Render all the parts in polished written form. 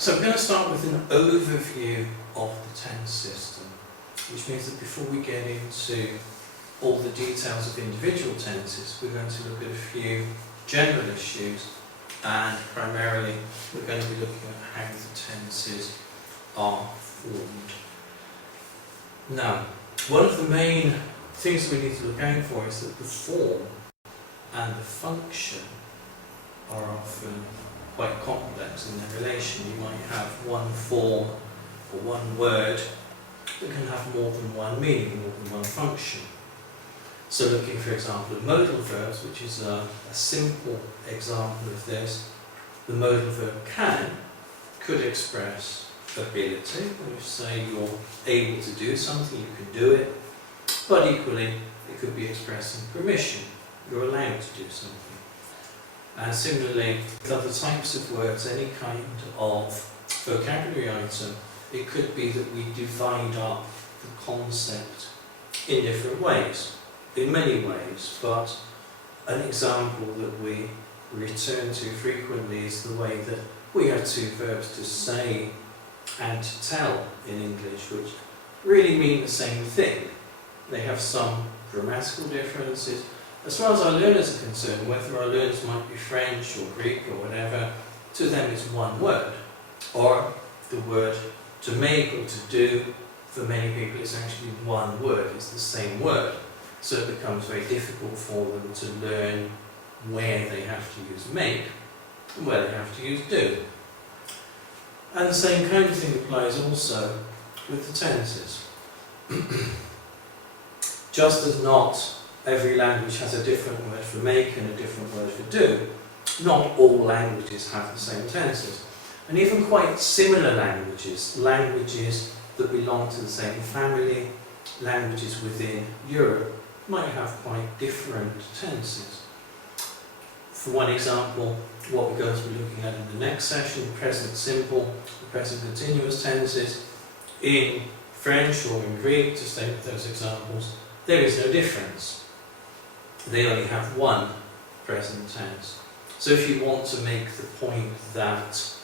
So I'm going to start with an overview of the tense system, which means that before we get into all the details of individual tenses, we're going to look at a few general issues, and primarily we're going to be looking at how the tenses are formed. Now, one of the main things we need to look out for is that the form and the function are often quite complex in their relation. You might have one form or one word that can have more than one meaning, more than one function. So looking, for example, at modal verbs, which is a simple example of this, the modal verb could express ability. When you say you're able to do something, you can do it, but equally it could be expressing permission. You're allowed to do something. And similarly, with other types of words, any kind of vocabulary item, it could be that we divide up the concept in different ways, in many ways, but an example that we return to frequently is the way that we have two verbs, to say and to tell in English, which really mean the same thing. They have some grammatical differences. As far as our learners are concerned, whether our learners might be French or Greek or whatever, to them it's one word. Or the word to make or to do, for many people it's actually one word, it's the same word. So it becomes very difficult for them to learn where they have to use make and where they have to use do. And the same kind of thing applies also with the tenses. Just as not every language has a different word for make and a different word for do, not all languages have the same tenses. And even quite similar languages, languages that belong to the same family, languages within Europe, might have quite different tenses. For one example, what we're going to be looking at in the next session, the present simple, the present continuous tenses. In French or in Greek, to stay with those examples, there is no difference. They only have one present tense. So if you want to make the point that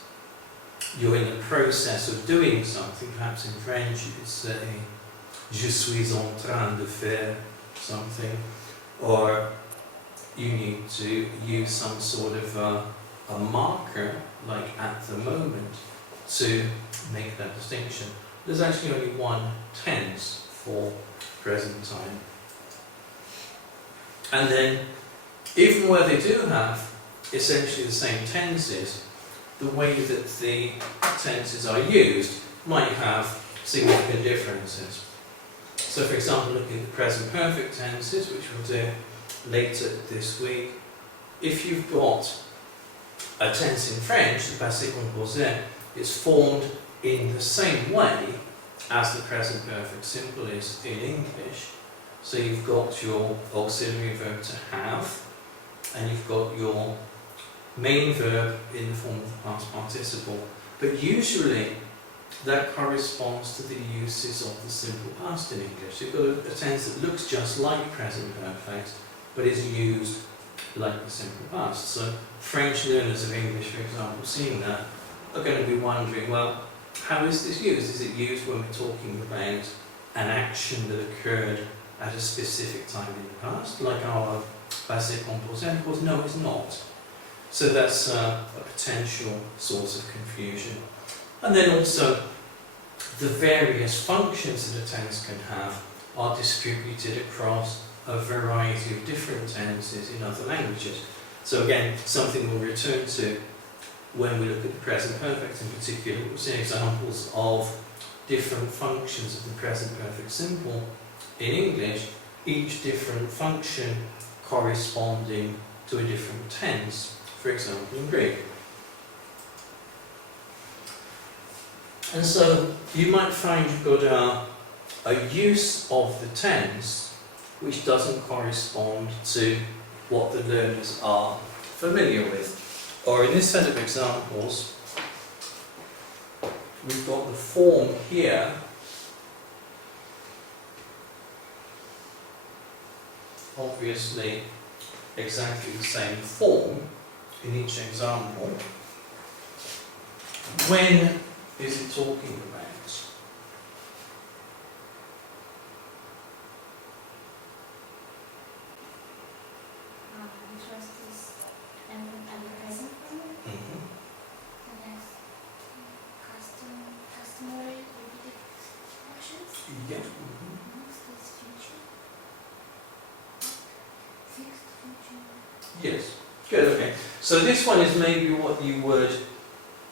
you're in the process of doing something, perhaps in French you could say je suis en train de faire something, or you need to use some sort of a marker, like at the moment, to make that distinction. There's actually only one tense for present time. And then, even where they do have essentially the same tenses, the way that the tenses are used might have significant differences. So for example, looking at the present perfect tenses, which we'll do later this week, if you've got a tense in French, the passé composé, is formed in the same way as the present perfect simple is in English. So you've got your auxiliary verb to have, and you've got your main verb in the form of the past participle. But usually that corresponds to the uses of the simple past in English. You've got a tense that looks just like present perfect, but is used like the simple past. So French learners of English, for example, seeing that, are going to be wondering, well, how is this used? Is it used when we're talking about an action that occurred at a specific time in the past, like our passé composé? Of course, no, it's not. So that's a potential source of confusion. And then also, the various functions that a tense can have are distributed across a variety of different tenses in other languages. So again, something we'll return to when we look at the present perfect in particular. We'll see examples of different functions of the present perfect simple in English, each different function corresponding to a different tense, for example in Greek. And so you might find you've got a use of the tense which doesn't correspond to what the learners are familiar with. Or in this set of examples, we've got the form here obviously exactly the same form in each example. when is it talking about? Interest is and present form. Mhm. And that's customary repeated actions. Yeah. Next is future. Fixed future. Yes. Good, okay. So this one is maybe what you would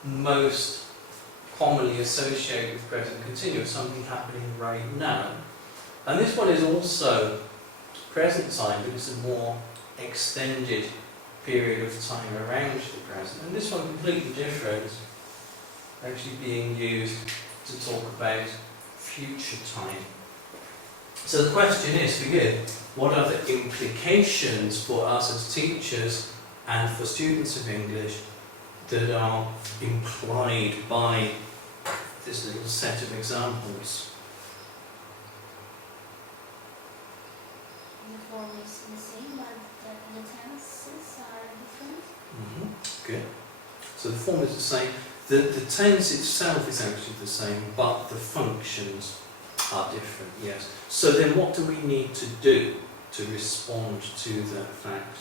most commonly associate with present continuous, something happening right now. And this one is also present time, but it's a more extended period of time around the present. And this one completely different, actually being used to talk about future time. So the question is for you, what are the implications for us as teachers and for students of English that are implied by this little set of examples? The form is the same, but the tenses are different. Good. So the form is the same. The tense itself is actually the same, but the functions are different, yes. So then what do we need to do to respond to that fact?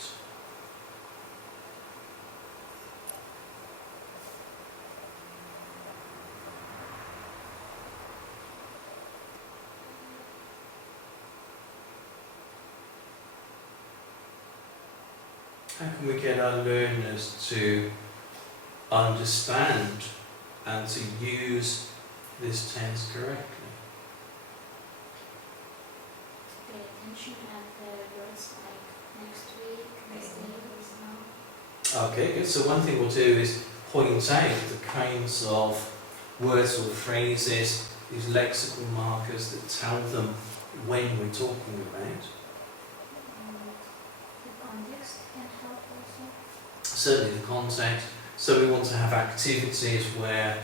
How can we get our learners to understand and to use this tense correctly? Pay attention at the words like next week, next day, is now. Okay, good. So one thing we'll do is point out the kinds of words or phrases, these lexical markers that tell them when we're talking about. The context can help also. Certainly the context. So we want to have activities where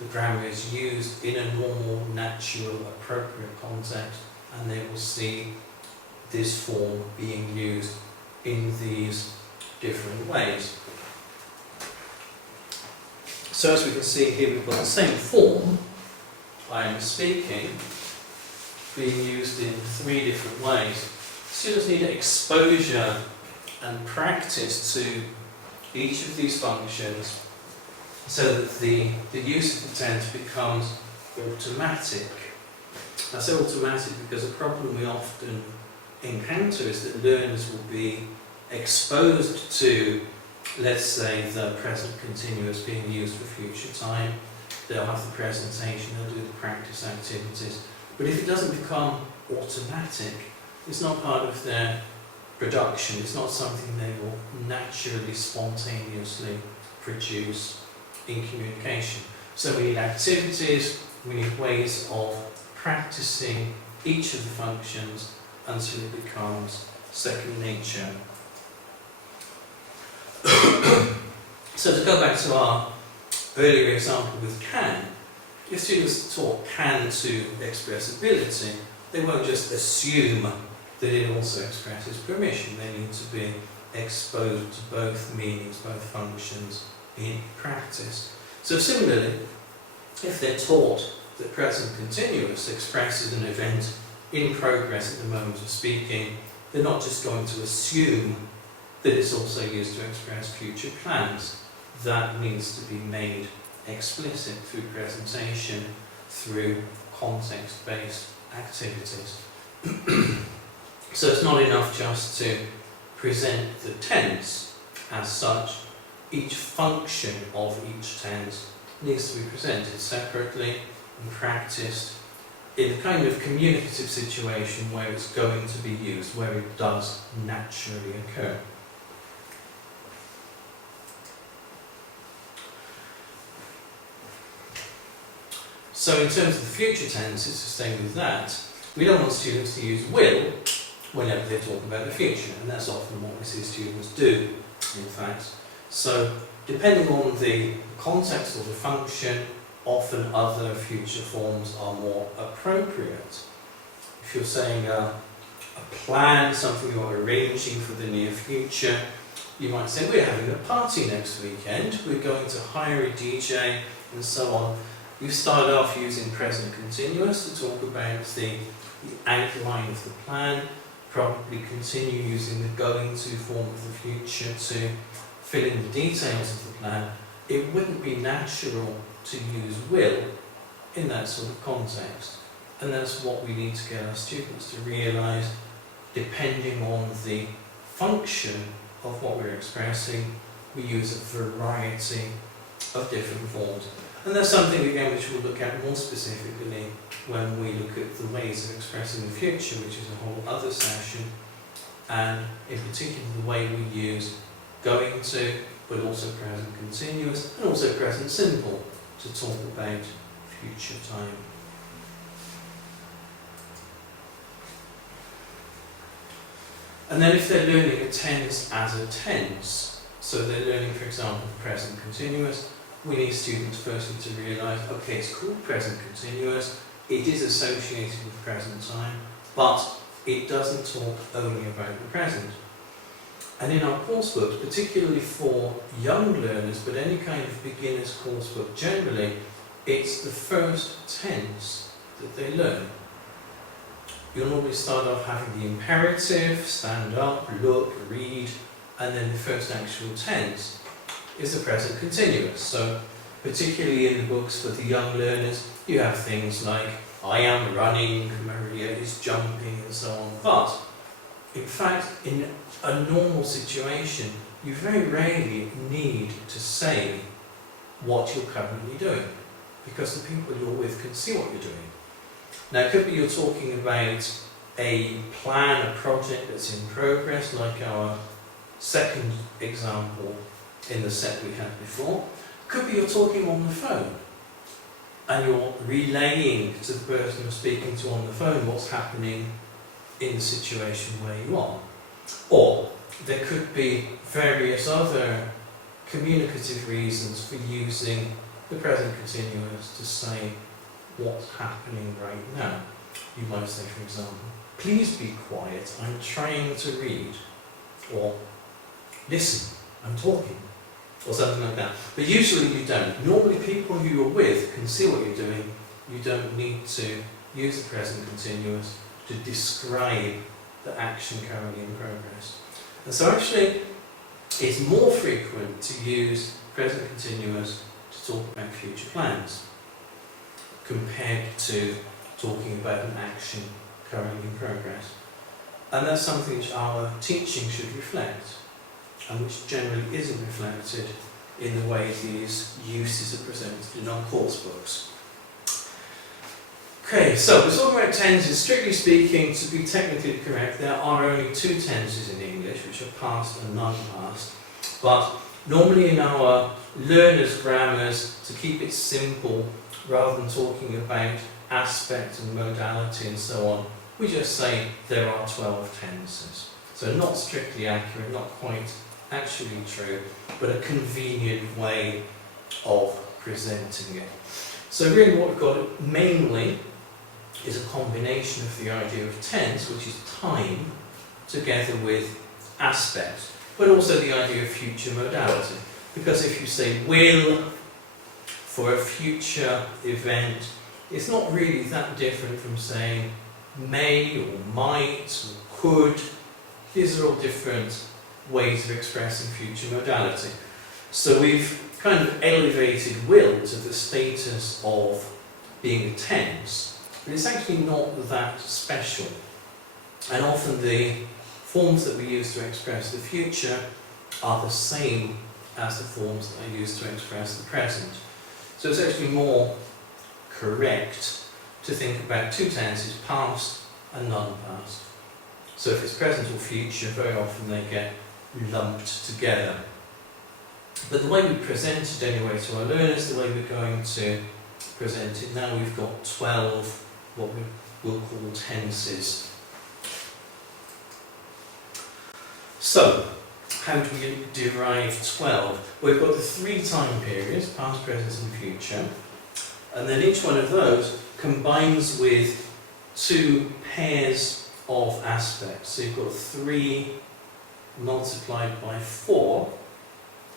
the grammar is used in a normal, natural, appropriate context, and they will see this form being used in these different ways. So as we can see here, we've got the same form, I am speaking, being used in 3 different ways. Students need exposure and practice to each of these functions so that the use of the tense becomes automatic. I say automatic because a problem we often encounter is that learners will be exposed to, let's say, the present continuous being used for future time. They'll have the presentation, they'll do the practice activities. But if it doesn't become automatic, it's not part of their production, it's not something they will naturally, spontaneously produce in communication. So we need activities, we need ways of practicing each of the functions until it becomes second nature. So to go back to our earlier example with can, if students taught can to expressibility, they won't just assume that it also expresses permission. They need to be exposed to both meanings, both functions in practice. So similarly, if they're taught that present continuous expresses an event in progress at the moment of speaking, they're not just going to assume that it's also used to express future plans. That needs to be made explicit through presentation, through context-based activities. So it's not enough just to present the tense as such. Each function of each tense needs to be presented separately and practiced in a kind of communicative situation where it's going to be used, where it does naturally occur. So in terms of the future tenses, to stay with that, we don't want students to use will whenever they're talking about the future, and that's often what we see students do, in fact. So depending on the context or the function, often other future forms are more appropriate. If you're saying a plan, something you're arranging for the near future, you might say, we're having a party next weekend, we're going to hire a DJ, and so on. We've started off using present continuous to talk about the outline of the plan, probably continue using the going to form of the future to fill in the details of the plan. It wouldn't be natural to use will in that sort of context. And that's what we need to get our students to realise, depending on the function of what we're expressing, we use a variety of different forms. And that's something, again, which we'll look at more specifically when we look at the ways of expressing the future, which is a whole other session, and in particular the way we use going to, but also present continuous, and also present simple to talk about future time. And then if they're learning a tense as a tense, so they're learning, for example, present continuous, we need students firstly to realise, okay, it's called present continuous, it is associated with present time, but it doesn't talk only about the present. And in our coursebook, particularly for young learners, but any kind of beginner's coursebook generally, it's the first tense that they learn. You'll normally start off having the imperative, stand up, look, read, and then the first actual tense is the present continuous. So particularly in the books for the young learners, you have things like I am running, Maria is jumping, and so on. But in fact, in a normal situation, you very rarely need to say what you're currently doing, because the people you're with can see what you're doing. Now, it could be you're talking about a plan, a project that's in progress, like our second example in the set we had before. Could be you're talking on the phone and you're relaying to the person you're speaking to on the phone what's happening in the situation where you are. Or there could be various other communicative reasons for using the present continuous to say what's happening right now. You might say, for example, please be quiet, I'm trying to read. Or listen, I'm talking. Or something like that. But usually you don't. Normally people who you're with can see what you're doing. You don't need to use the present continuous to describe the action currently in progress. And so actually it's more frequent to use present continuous to talk about future plans compared to talking about an action currently in progress. And that's something which our teaching should reflect, and which generally isn't reflected in the way these uses are presented in our course books. Okay, so we're talking about tenses. Strictly speaking, to be technically correct, there are only two tenses in English, which are past and non-past. But normally in our learners' grammars, to keep it simple, rather than talking about aspect and modality and so on, we just say there are 12 tenses. So not strictly accurate, not quite actually true, but a convenient way of presenting it. So really what we've got mainly is a combination of the idea of tense, which is time, together with aspect, but also the idea of future modality. Because if you say will for a future event, it's not really that different from saying may or might or could. These are all different ways of expressing future modality. So we've kind of elevated will to the status of being a tense, but it's actually not that special. And often the forms that we use to express the future are the same as the forms that are used to express the present. So it's actually more correct to think about two tenses, past and non-past. So if it's present or future, very often they get lumped together. But the way we present it anyway to our learners, the way we're going to present it now, we've got 12 what we will call tenses. So, how do we derive 12? We've got the 3 time periods, past, present and future, and then each one of those combines with 2 pairs of aspects. So you've got 3 multiplied by 4,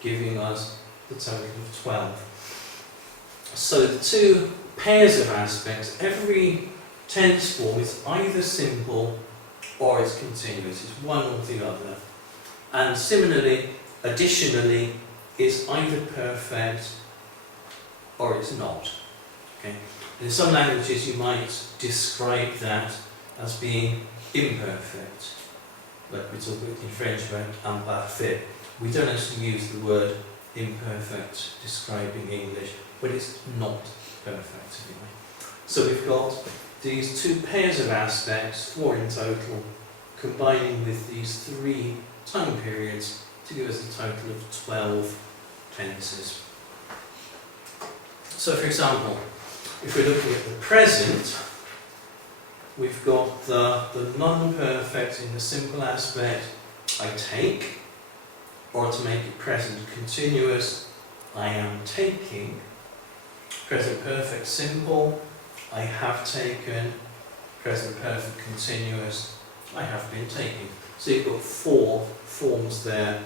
giving us the total of 12. So the two pairs of aspects, every tense form is either simple or it's continuous, it's one or the other. And similarly, additionally, it's either perfect or it's not. Okay? In some languages you might describe that as being imperfect. Like we talk in French about imparfait. We don't actually use the word imperfect describing English, but it's not perfect anyway. So we've got these two pairs of aspects, 4 in total, combining with these 3 time periods to give us a total of 12 tenses. So for example, if we're looking at the present, we've got the non-perfect in the simple aspect, I take, or to make it present continuous, I am taking. Present perfect simple, I have taken. Present perfect continuous, I have been taking. So you've got 4 forms there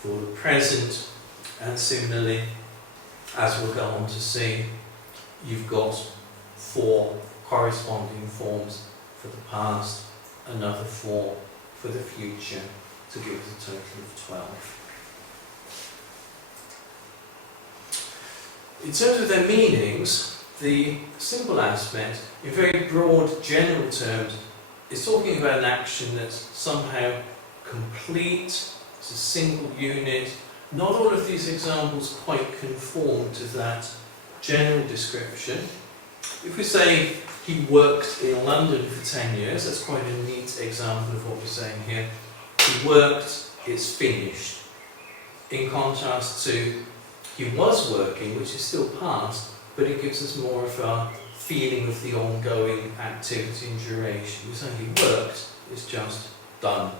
for the present, and similarly, as we'll go on to see, you've got 4 corresponding forms for the past, another 4 for the future, to give us a total of 12. In terms of their meanings, the simple aspect, in very broad general terms, is talking about an action that's somehow complete, it's a single unit. Not all of these examples quite conform to that general description. If we say he worked in London for 10 years, that's quite a neat example of what we're saying here. He worked, it's finished. In contrast to he was working, which is still past, but it gives us more of a feeling of the ongoing activity and duration. We say he worked, it's just done.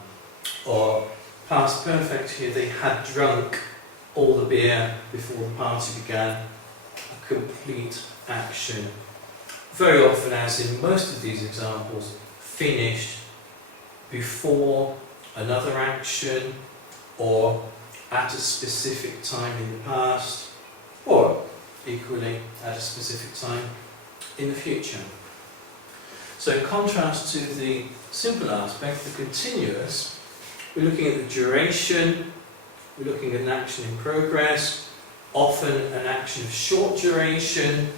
Or past perfect here, they had drunk all the beer before the party began. A complete action. Very often, as in most of these examples, finished before another action or at a specific time in the past, or equally at a specific time in the future. So in contrast to the simple aspect, the continuous, we're looking at the duration, we're looking at an action in progress, often an action of short duration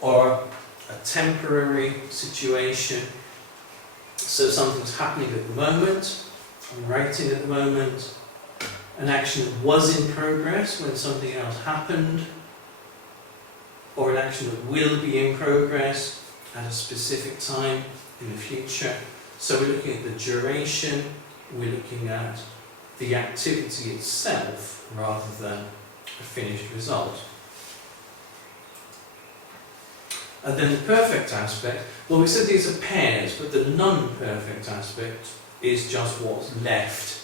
or a temporary situation. So something's happening at the moment, I'm writing at the moment. An action that was in progress when something else happened, or an action that will be in progress at a specific time in the future. So we're looking at the duration, we're looking at the activity itself rather than a finished result. And then the perfect aspect, well, we said these are pairs, but the non-perfect aspect is just what's left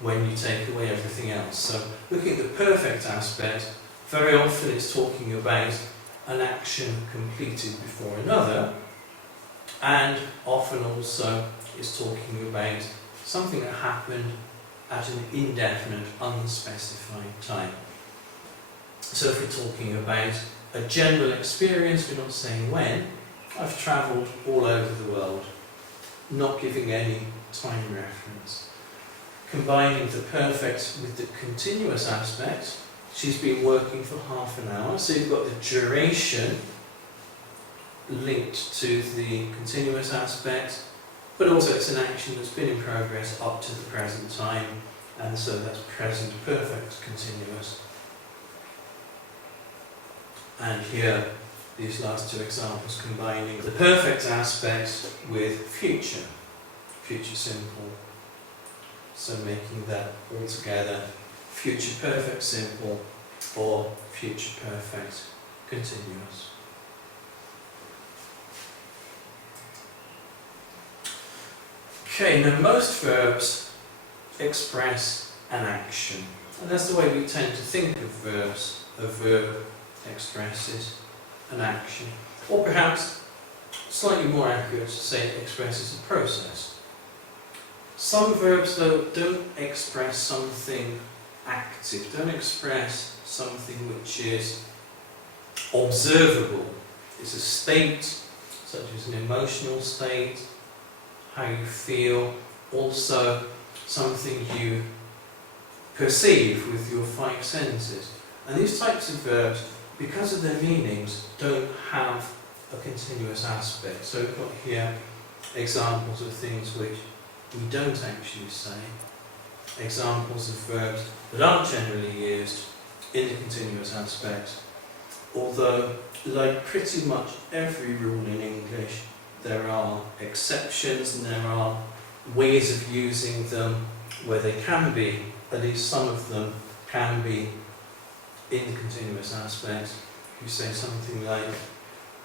when you take away everything else. So looking at the perfect aspect, very often it's talking about an action completed before another, and often also it's talking about something that happened at an indefinite, unspecified time. So if we're talking about a general experience, we're not saying when. I've travelled all over the world, not giving any time reference. Combining the perfect with the continuous aspect, she's been working for half an hour, so you've got the duration linked to the continuous aspect, but also it's an action that's been in progress up to the present time, and so that's present perfect continuous. And here, these last 2 examples combining the perfect aspect with future simple. So making that all together future perfect simple or future perfect continuous. Okay, now most verbs express an action, and that's the way we tend to think of verbs. A verb expresses an action, or perhaps slightly more accurate to say it expresses a process. Some verbs, though, don't express something active, don't express something which is observable. It's a state, such as an emotional state, how you feel, also something you perceive with your 5 senses. And these types of verbs, because of their meanings, don't have a continuous aspect. So we've got here examples of things which we don't actually say, examples of verbs that aren't generally used in the continuous aspect, although, like pretty much every rule in English, there are exceptions and there are ways of using them where they can be, at least some of them can be in the continuous aspect. You say something like,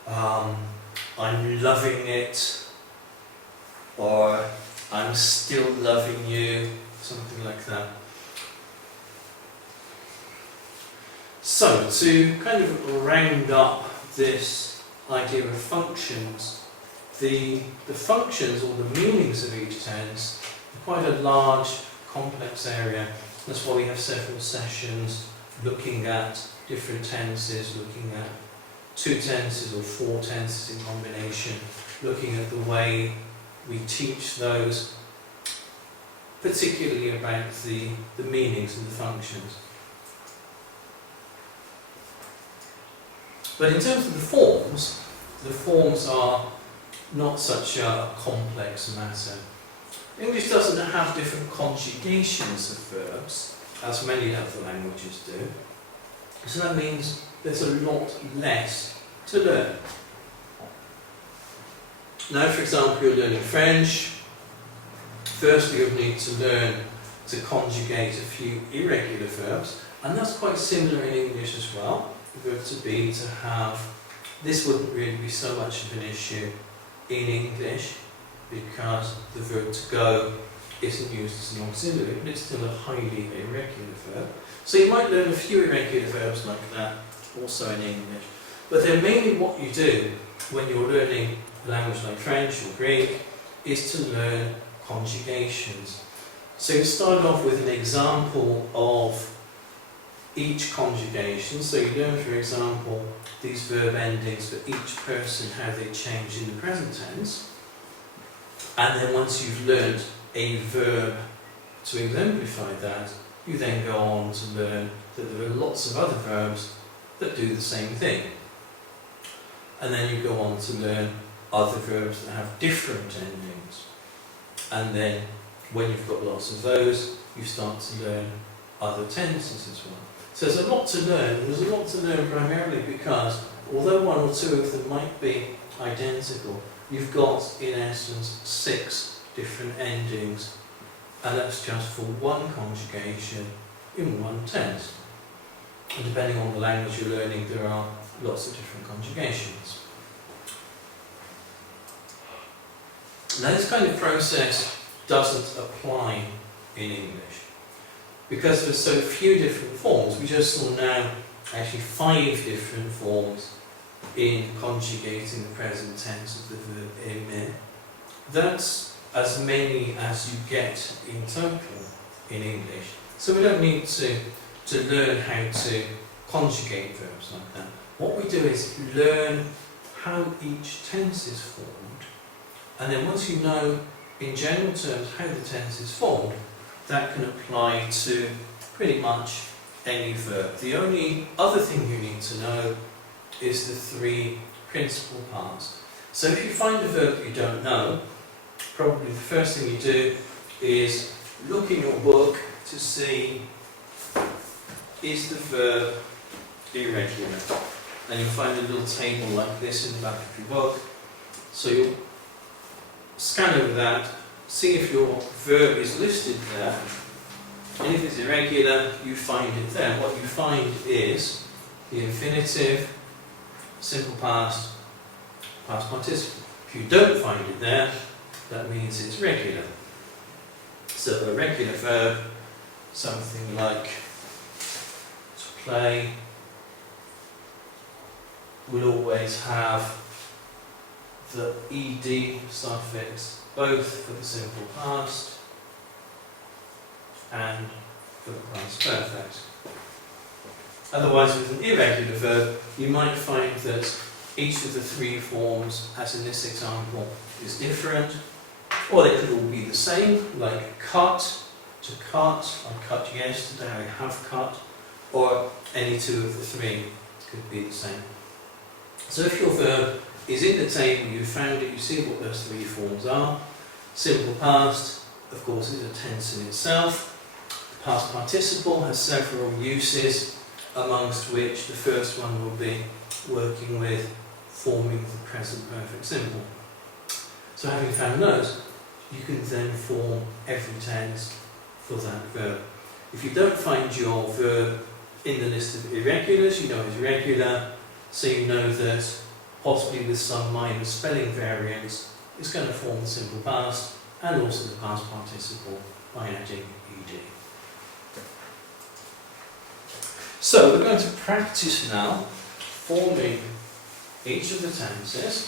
I'm loving it, or I'm still loving you, something like that. So, to kind of round up this idea of functions, the functions or the meanings of each tense are quite a large, complex area. That's why we have several sessions looking at different tenses, looking at 2 tenses or 4 tenses in combination, looking at the way we teach those, particularly about the meanings and the functions. But in terms of the forms are not such a complex matter. English doesn't have different conjugations of verbs, as many other languages do. So that means there's a lot less to learn. Now, for example, you're learning French. Firstly, you'll need to learn to conjugate a few irregular verbs, and that's quite similar in English as well. The verb to be, to have. This wouldn't really be so much of an issue in English because the verb to go isn't used as an auxiliary, but it's still a highly irregular verb. So you might learn a few irregular verbs like that also in English. But then mainly what you do when you're learning a language like French or Greek is to learn conjugations. So you start off with an example of each conjugation. So you learn, for example, these verb endings for each person, how they change in the present tense. And then once you've learned a verb to exemplify that, you then go on to learn that there are lots of other verbs that do the same thing. And then you go on to learn other verbs that have different endings. And then when you've got lots of those, you start to learn other tenses as well. So there's a lot to learn, and there's a lot to learn primarily because although 1 or 2 of them might be identical, you've got, in essence, 6 different endings, and that's just for one conjugation in one tense. And depending on the language you're learning, there are lots of different conjugations. Now, this kind of process doesn't apply in English. Because there's so few different forms, we just saw now actually 5 different forms in conjugating the present tense of the verb aimer. That's as many as you get in total in English. So we don't need to learn how to conjugate verbs like that. What we do is learn how each tense is formed, and then once you know in general terms how the tense is formed, that can apply to pretty much any verb. The only other thing you need to know is the 3 principal parts. So if you find a verb that you don't know, probably the first thing you do is look in your book to see, is the verb irregular? And you'll find a little table like this in the back of your book. So you'll scan over that, see if your verb is listed there, and if it's irregular, you find it there. What you find is the infinitive, simple past, past participle. If you don't find it there, that means it's regular. So a regular verb, something like to play, will always have the ed suffix both for the simple past and for the past perfect. Otherwise, with an irregular verb, you might find that each of the three forms, as in this example, is different, or they could all be the same, like cut, to cut, I cut yesterday, I have cut, or any two of the three could be the same. So if your verb is in the table, you found it, you see what those three forms are. Simple past, of course, is a tense in itself. The past participle has several uses, amongst which the first one will be working with forming the present perfect simple. So having found those, you can then form every tense for that verb. If you don't find your verb in the list of irregulars, you know it's regular, so you know that possibly with some minor spelling variants, it's going to form the simple past and also the past participle by adding ed. So we're going to practice now forming each of the tenses.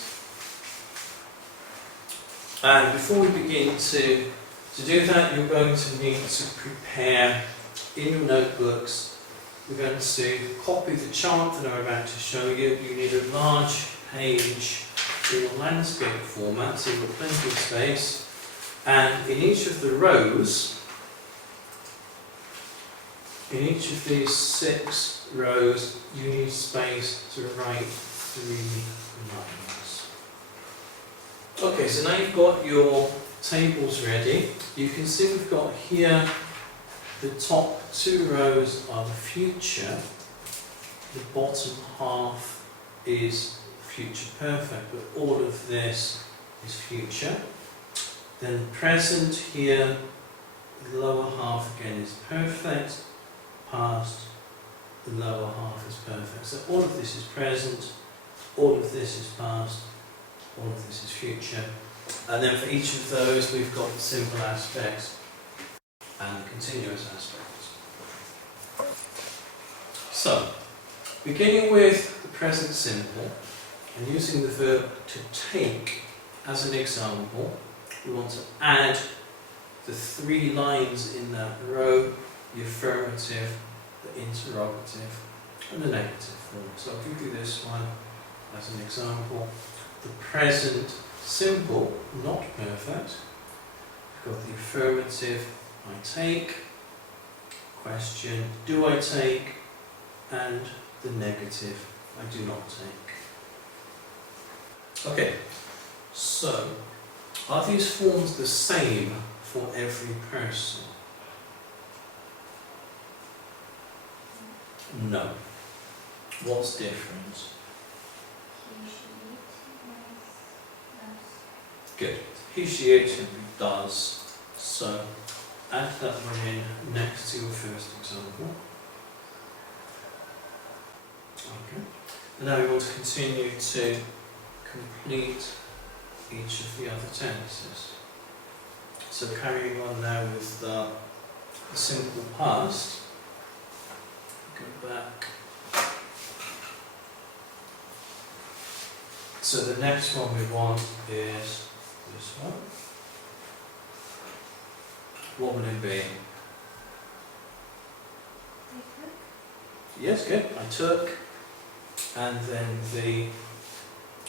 And before we begin to do that, you're going to need to prepare in your notebooks. We're going to copy the chart that I'm about to show you. You need a large page in your landscape format, so you've got plenty of space. And in each of the rows, in each of these 6 rows, you need space to write 3 lines. Okay, so now you've got your tables ready. You can see we've got here the top 2 rows are the future. The bottom half is future perfect, but all of this is future. Then the present here, the lower half again is perfect. Past, the lower half is perfect. So all of this is present, all of this is past, all of this is future. And then for each of those we've got the simple aspects and the continuous aspects. So, beginning with the present simple and using the verb to take as an example, we want to add the 3 lines in that row, the affirmative, the interrogative and the negative form. So I'll give you this one as an example. The present simple, not perfect. We've got the affirmative, I take, question, do I take, and the negative, I do not take. Okay, so are these forms the same for every person? No. What's different? Good. He, she, it simply does. So add that one in next to your first example. Okay. And now we want to continue to complete each of the other tenses. So carrying on now with the simple past. Go back. So the next one we want is this one. What would it be? Yes, good. I took. And then the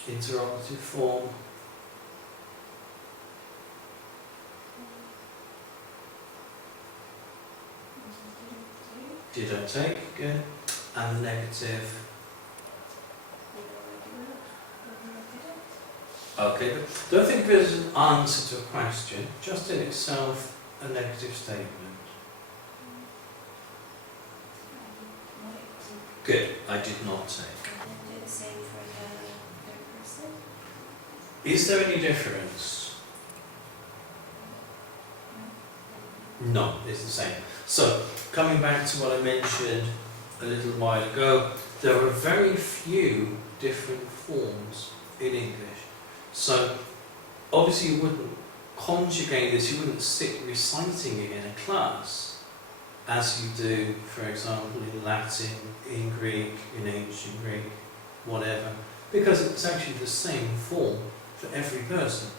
interrogative form. Did I take? Good. And the negative. Okay, but don't think of it as an answer to a question, just in itself a negative statement. Good, I did not take. Do the same for the third person? Is there any difference? No, it's the same. So, coming back to what I mentioned a little while ago, there are very few different forms in English. So, obviously you wouldn't conjugate this, you wouldn't sit reciting it in a class as you do, for example, in Latin, in Greek, in ancient Greek, whatever, because it's actually the same form for every person.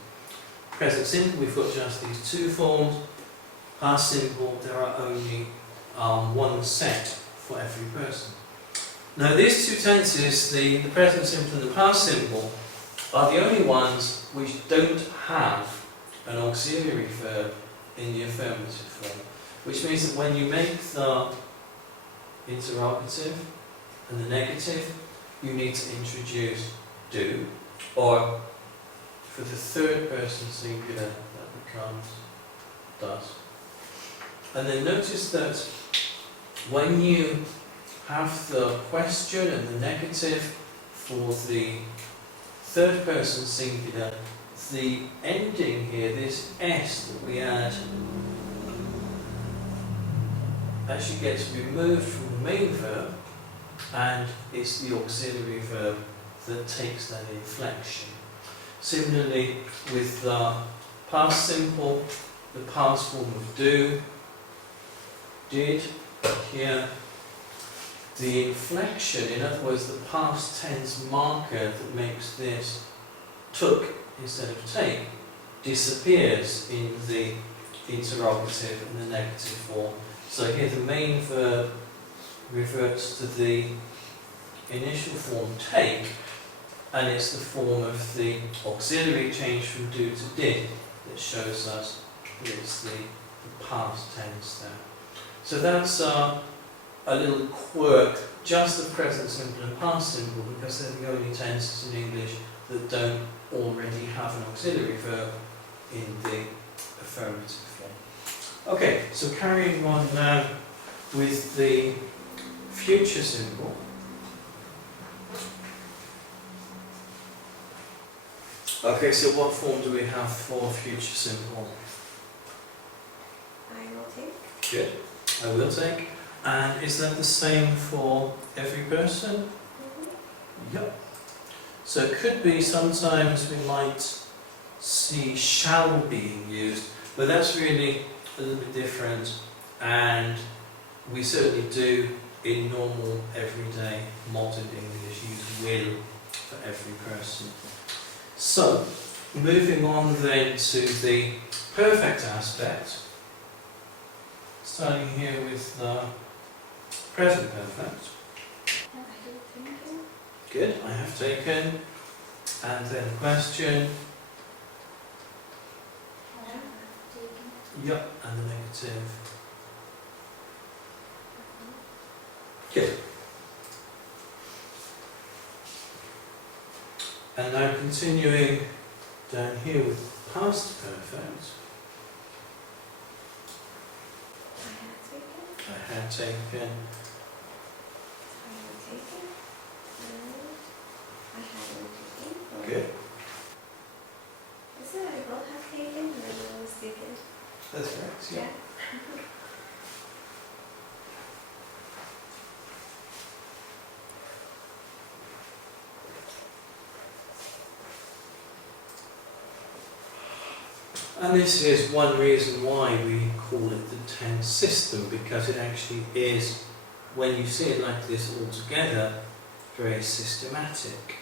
Present simple, we've got just these 2 forms. Past simple, there are only one set for every person. Now these two tenses, the present simple and the past simple, are the only ones which don't have an auxiliary verb in the affirmative form, which means that when you make the interrogative and the negative, you need to introduce do, or for the third person singular, that becomes does. And then notice that when you have the question and the negative for the third person singular, the ending here, this S that we add, actually gets removed from the main verb, and it's the auxiliary verb that takes that inflection. Similarly, with the past simple, the past form of do, did, here, the inflection, in other words, the past tense marker that makes this took instead of take, disappears in the interrogative and the negative form. So here the main verb reverts to the initial form take, and it's the form of the auxiliary change from do to did that shows us that it's the past tense there. So that's a little quirk, just the present simple and past simple, because they're the only tenses in English that don't already have an auxiliary verb in the affirmative form. Okay, so carrying on now with the future simple. Okay, so what form do we have for future simple? I will take. Good. I will take. And is that the same for every person? Mm-hmm. Yep. So it could be sometimes we might see shall being used, but that's really a little bit different, and we certainly do in normal, everyday, modern English use will for every person. So, moving on then to the perfect aspect, starting here with the present perfect. Have I taken? Good, I have taken. And then question. Have taken. Yep, and the negative. Good. And now continuing down here with past perfect. I have taken. I had taken. I have taken. And I haven't taken. Or Good. is it I will have taken or I was taken? That's right. Yeah. And this is one reason why we call it the tense system, because it actually is, when you see it like this all together, very systematic.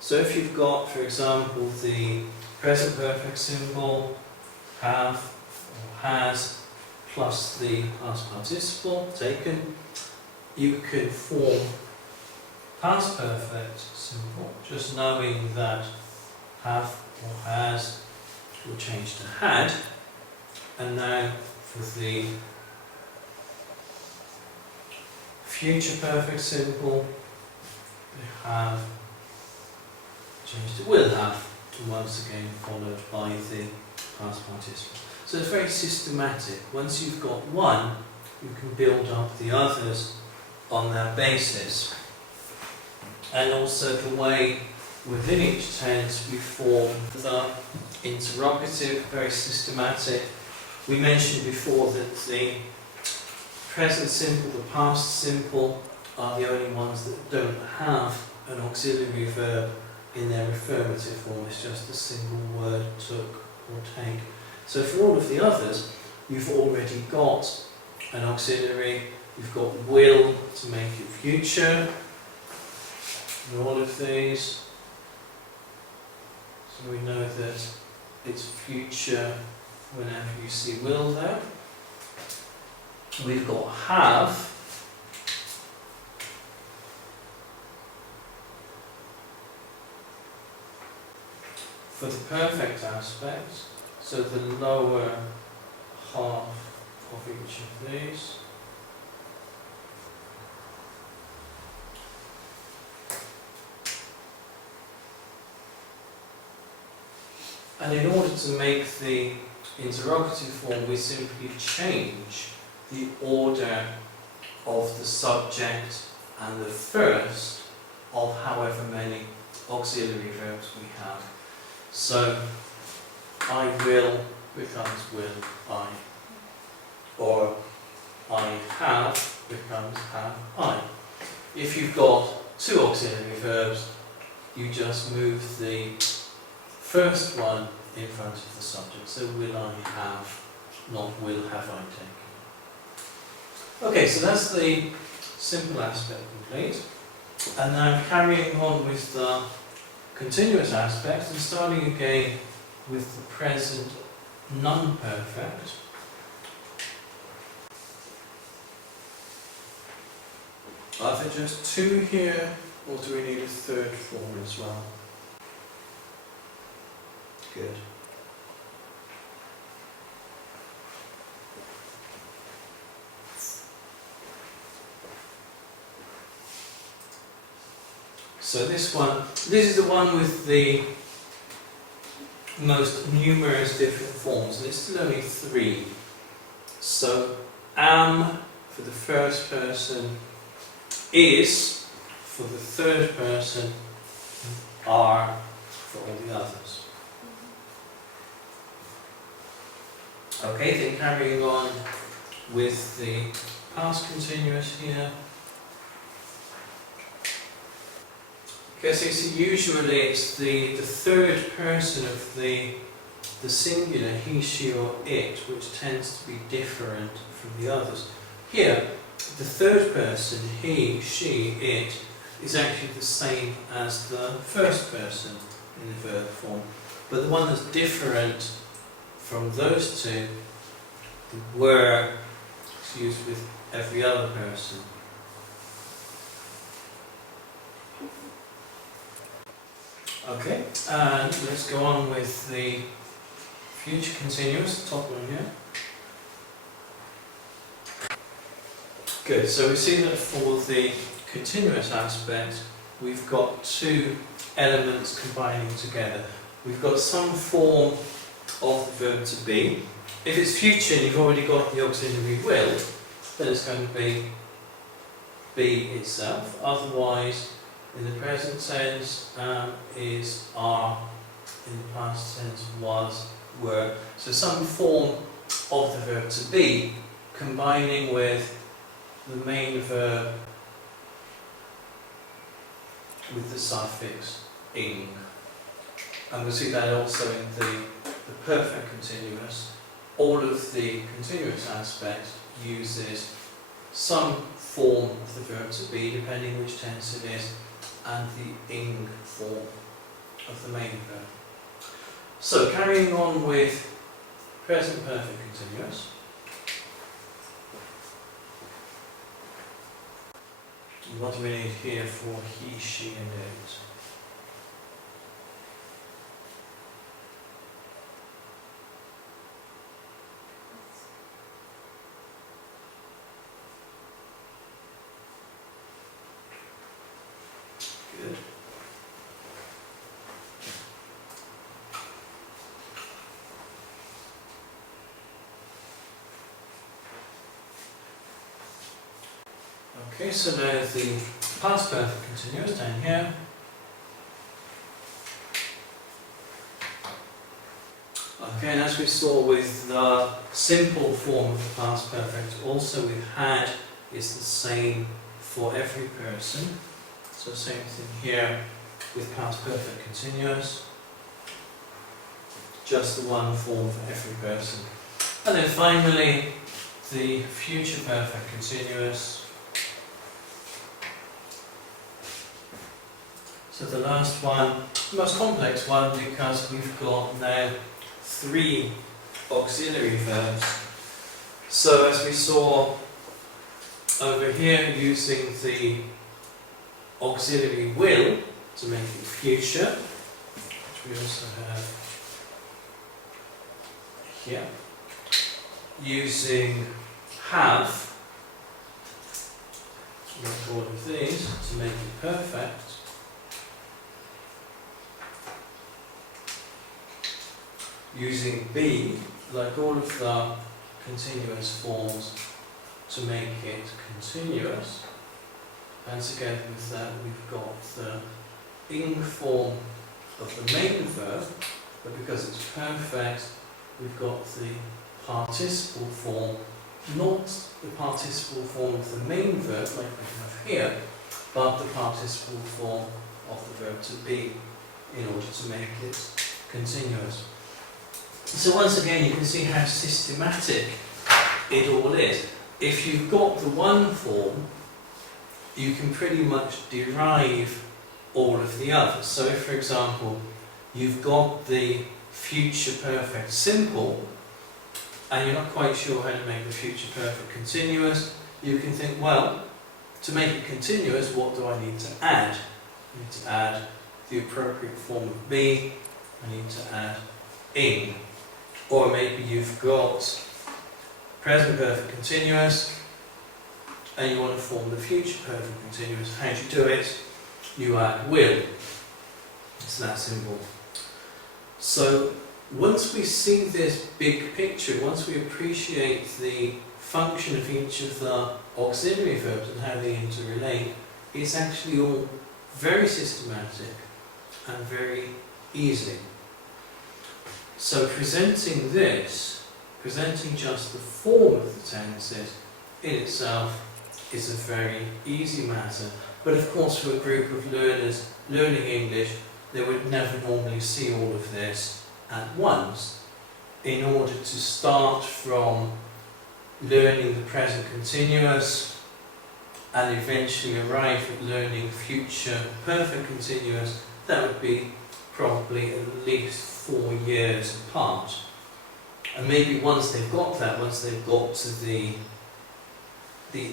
So if you've got, for example, the present perfect symbol, have or has, plus the past participle, taken, you can form past perfect simple, just knowing that have or has will change to had, and now for the future perfect simple, we have changed to will have, and once again followed by the past participle. So it's very systematic. Once you've got one, you can build up the others on that basis. And also the way within each tense we form the interrogative, very systematic. We mentioned before that the present simple, the past simple are the only ones that don't have an auxiliary verb in their affirmative form. It's just a single word, took or take. So for all of the others, you've already got an auxiliary, you've got will to make it future, and all of these. So we know that it's future whenever you see will there. We've got have, for the perfect aspect, so the lower half of each of these. And in order to make the interrogative form, we simply change the order of the subject and the first of however many auxiliary verbs we have. So, I will becomes will I, or I have becomes have I. If you've got two auxiliary verbs, you just move the first one in front of the subject. So will I have, not will have I taken. Okay, so that's the simple aspect complete. And now carrying on with the continuous aspects and starting again with the present non-perfect. Are there just two here, or do we need a third form as well? Good. So this is the one with the most numerous different forms, and it's still only three. So am for the first person, is for the third person, and are for all the others. Okay, then carrying on with the past continuous here. Okay, so usually it's the third person of the singular, he, she or it, which tends to be different from the others. Here, the third person, he, she, it, is actually the same as the first person in the verb form. But the one that's different from those two, the were, is used with every other person. Okay, and let's go on with the future continuous, top one here. Good, so we see that for the continuous aspect, we've got two elements combining together. We've got some form of the verb to be. If it's future and you've already got the auxiliary will, then it's going to be itself. Otherwise, in the present tense, is, are, in the past tense, was, were. So some form of the verb to be combining with the main verb with the suffix ing. And we'll see that also in the perfect continuous. All of the continuous aspect uses some form of the verb to be, depending which tense it is, and the ing form of the main verb. So carrying on with present perfect continuous. What do we need here for he, she and it? Good. Okay, so now the past perfect continuous down here. Okay, and as we saw with the simple form of the past perfect, also we've had is the same for every person. So same thing here with past perfect continuous. Just the one form for every person. And then finally, the future perfect continuous. So the last one, the most complex one, because we've got now three auxiliary verbs. So as we saw over here, using the auxiliary will to make it future, which We also have here, using have, like all of these, to make it perfect. Using be, like all of the continuous forms, to make it continuous. And together with that, we've got the ing form of the main verb, but because it's perfect, we've got the participle form, not the participle form of the main verb like we have here, but the participle form of the verb to be, in order to make it continuous. So once again, you can see how systematic it all is. If you've got the one form, you can pretty much derive all of the others. So if, for example, you've got the future perfect simple, and you're not quite sure how to make the future perfect continuous, you can think, well, to make it continuous, what do I need to add? I need to add the appropriate form of be, I need to add ing. Or maybe you've got present perfect continuous, and you want to form the future perfect continuous. How do you do it? You add will. It's that simple. So once we see this big picture, once we appreciate the function of each of the auxiliary verbs and how they interrelate, it's actually all very systematic and very easy. So presenting this, presenting just the form of the tenses in itself is a very easy matter. But of course, for a group of learners learning English, they would never normally see all of this at once. In order to start from learning the present continuous and eventually arrive at learning future perfect continuous, that would be probably at least 4 years apart. And maybe once they've got that, once they've got to the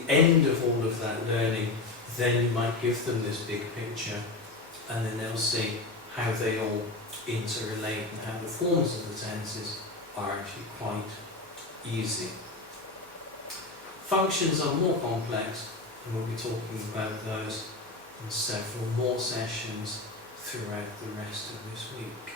end of all of that learning, then you might give them this big picture, and then they'll see how they all interrelate and how the forms of the tenses are actually quite easy. Functions are more complex, and we'll be talking about those in several more sessions throughout the rest of this week.